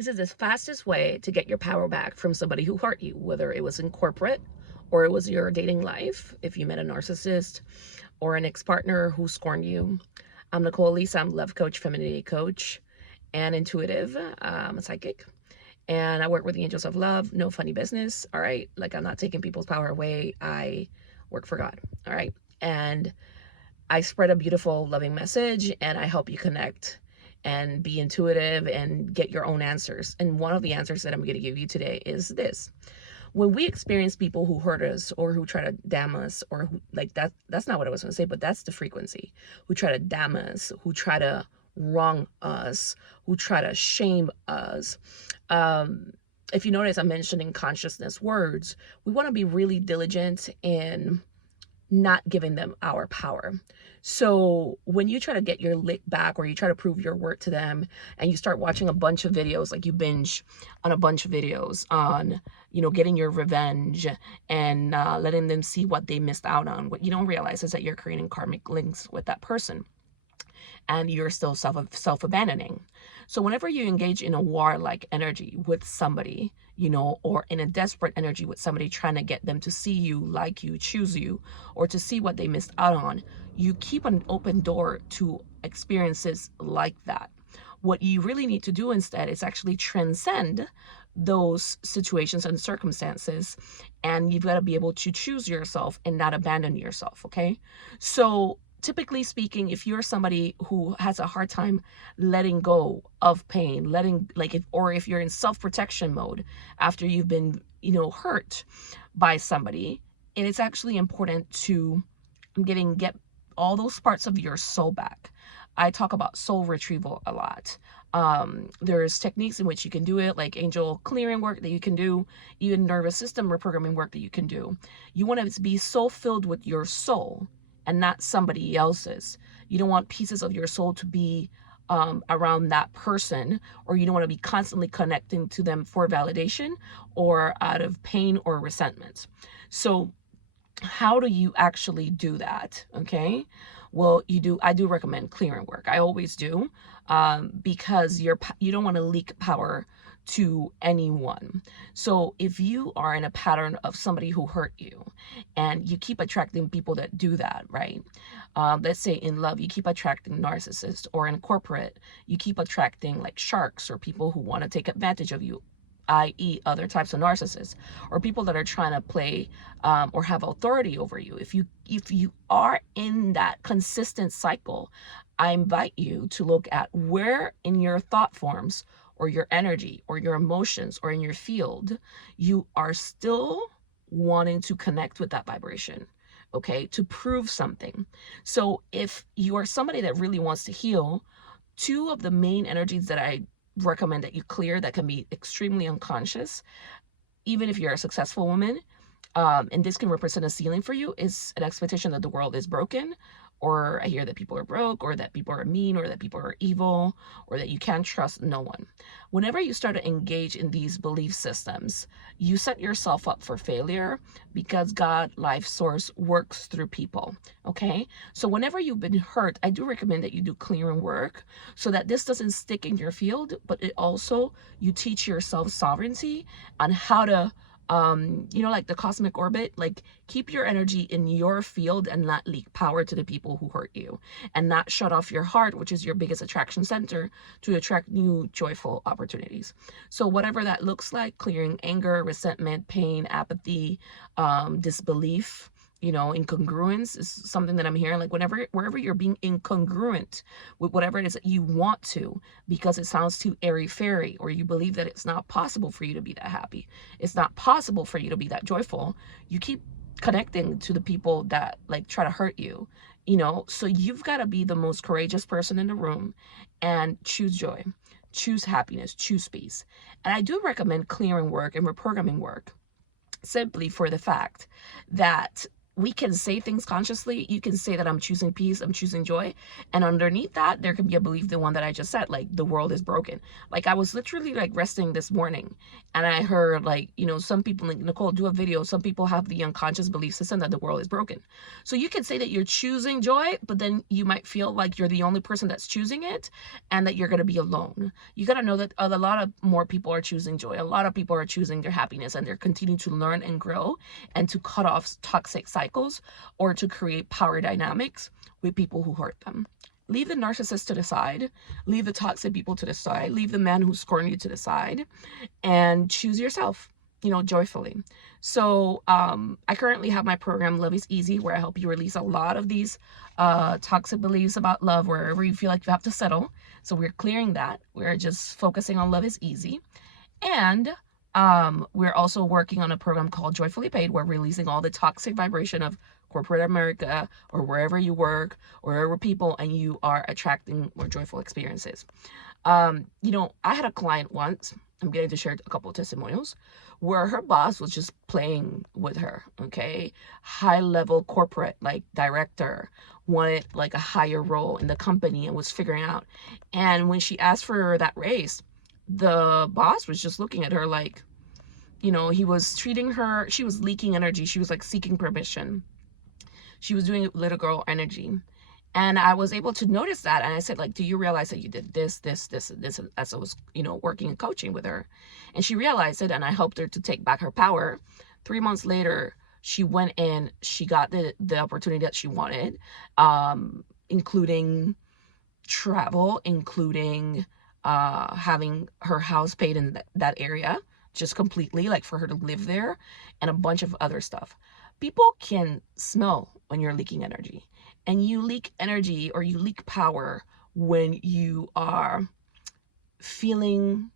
This is the fastest way to get your power back from somebody who hurt you, whether it was in corporate or it was your dating life, if you met a narcissist or an ex-partner who scorned you. I'm Nicole Lisa. I'm love coach, femininity coach, and intuitive. I'm a psychic. And I work with the angels of love. No funny business. All right. Like, I'm not taking people's power away. I work for God. All right. And I spread a beautiful, loving message, and I help you connect and be intuitive and get your own answers. And one of the answers that I'm going to give you today is this. When we experience people who hurt us or who try to damn us, or who, like, that's not what I was going to say, but that's the frequency. Who try to damn us, who try to wrong us, who try to shame us. If you notice, I'm mentioning consciousness words. We want to be really diligent in not giving them our power. So when you try to get your lick back, or you try to prove your worth to them, and you start watching a bunch of videos, like you binge on a bunch of videos on, getting your revenge and letting them see what they missed out on, what you don't realize is that you're creating karmic links with that person, and you're still self-abandoning. So whenever you engage in a war-like energy with somebody, or in a desperate energy with somebody, trying to get them to see you, like you, choose you, or to see what they missed out on, you keep an open door to experiences like that. What you really need to do instead is actually transcend those situations and circumstances, and you've got to be able to choose yourself and not abandon yourself. Okay, so typically speaking, if you're somebody who has a hard time letting go of pain, if you're in self-protection mode after you've been, hurt by somebody, and it's actually important to get all those parts of your soul back. I talk about soul retrieval a lot. There's techniques in which you can do it, like angel clearing work that you can do, even nervous system reprogramming work that you can do. You want to be so filled with your soul and not somebody else's. You don't want pieces of your soul to be around that person, or you don't want to be constantly connecting to them for validation or out of pain or resentment. So how do you actually do that? Okay, well, I do recommend clearing work. I always do, because you don't want to leak power to anyone. So if you are in a pattern of somebody who hurt you, and you keep attracting people that do that, right? Let's say in love, you keep attracting narcissists, or in corporate, you keep attracting like sharks, or people who want to take advantage of you, i.e. other types of narcissists, or people that are trying to play or have authority over you. If you are in that consistent cycle, I invite you to look at where in your thought forms, or your energy, or your emotions, or in your field, you are still wanting to connect with that vibration, okay, to prove something. So if you are somebody that really wants to heal, two of the main energies that I recommend that you clear, that can be extremely unconscious, even if you're a successful woman, and this can represent a ceiling for you, is an expectation that the world is broken, or I hear that people are broke, or that people are mean, or that people are evil, or that you can't trust no one. Whenever you start to engage in these belief systems, you set yourself up for failure, because God, life source, works through people. Okay, so whenever you've been hurt, I do recommend that you do clearing work, so that this doesn't stick in your field, but it also, you teach yourself sovereignty on how to like the cosmic orbit, like keep your energy in your field and not leak power to the people who hurt you, and not shut off your heart, which is your biggest attraction center, to attract new joyful opportunities. So whatever that looks like, clearing anger, resentment, pain, apathy, disbelief, incongruence is something that I'm hearing, like wherever you're being incongruent with whatever it is that you want to, because it sounds too airy-fairy, or you believe that it's not possible for you to be that happy, it's not possible for you to be that joyful, you keep connecting to the people that like try to hurt you, so you've got to be the most courageous person in the room and choose joy, choose happiness, choose peace. And I do recommend clearing work and reprogramming work, simply for the fact that we can say things consciously. You can say that I'm choosing peace, I'm choosing joy, and underneath that there can be a belief, the one that I just said, like the world is broken. Like I was literally like resting this morning and I heard, like, you know, some people, like, Nicole, do a video, some people have the unconscious belief system that the world is broken. So you can say that you're choosing joy, but then you might feel like you're the only person that's choosing it and that you're going to be alone. You got to know that a lot of more people are choosing joy. A lot of people are choosing their happiness, and they're continuing to learn and grow and to cut off toxic cycles or to create power dynamics with people who hurt them. Leave the narcissist to the side, leave the toxic people to the side, leave the man who scorned you to the side, and choose yourself, you know, joyfully. So I currently have my program Love is Easy, where I help you release a lot of these toxic beliefs about love, wherever you feel like you have to settle. So we're clearing that. We're just focusing on Love is Easy. And we're also working on a program called Joyfully Paid, where we're releasing all the toxic vibration of corporate America or wherever you work or wherever people, and you are attracting more joyful experiences. You know, I had a client once, I'm getting to share a couple of testimonials, where her boss was just playing with her, okay? High level corporate, like director, wanted like a higher role in the company and was figuring out. And when she asked for that raise, the boss was just looking at her like, you know, he was treating her, she was leaking energy. She was like seeking permission. She was doing little girl energy. And I was able to notice that. And I said, like, do you realize that you did this, as I was, you know, working and coaching with her? And she realized it, and I helped her to take back her power. 3 months later, she went in, she got the opportunity that she wanted, including travel, including having her house paid in that area, just completely, like for her to live there, and a bunch of other stuff. People can smell when you're leaking energy, and you leak energy or you leak power when you are feeling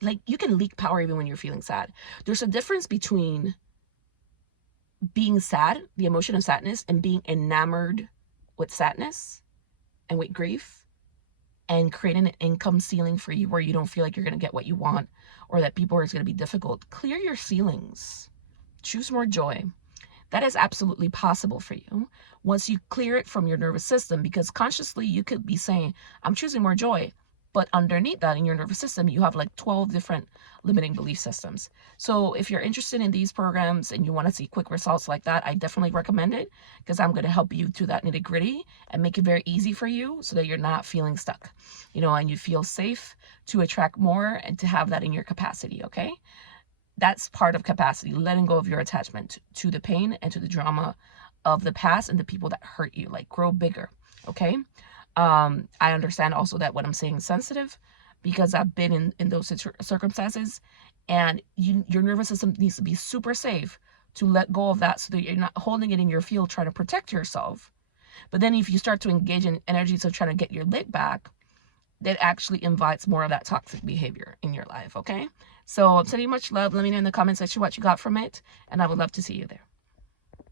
like, you can leak power even when you're feeling sad. There's a difference between being sad, the emotion of sadness, and being enamored with sadness and with grief, and creating an income ceiling for you where you don't feel like you're going to get what you want, or that people are going to be difficult. Clear your ceilings. Choose more joy. That is absolutely possible for you once you clear it from your nervous system, because consciously you could be saying, I'm choosing more joy. But underneath that, in your nervous system, you have like 12 different limiting belief systems. So if you're interested in these programs and you want to see quick results like that, I definitely recommend it, because I'm going to help you through that nitty gritty and make it very easy for you so that you're not feeling stuck, you know, and you feel safe to attract more and to have that in your capacity. Okay. That's part of capacity, letting go of your attachment to the pain and to the drama of the past and the people that hurt you. Like, grow bigger. Okay. I understand also that what I'm saying is sensitive, because I've been in those circumstances, and your nervous system needs to be super safe to let go of that, so that you're not holding it in your field trying to protect yourself. But then if you start to engage in energies of trying to get your lit back, that actually invites more of that toxic behavior in your life. Okay. So I'm sending you much love. Let me know in the comment section what you got from it, and I would love to see you there.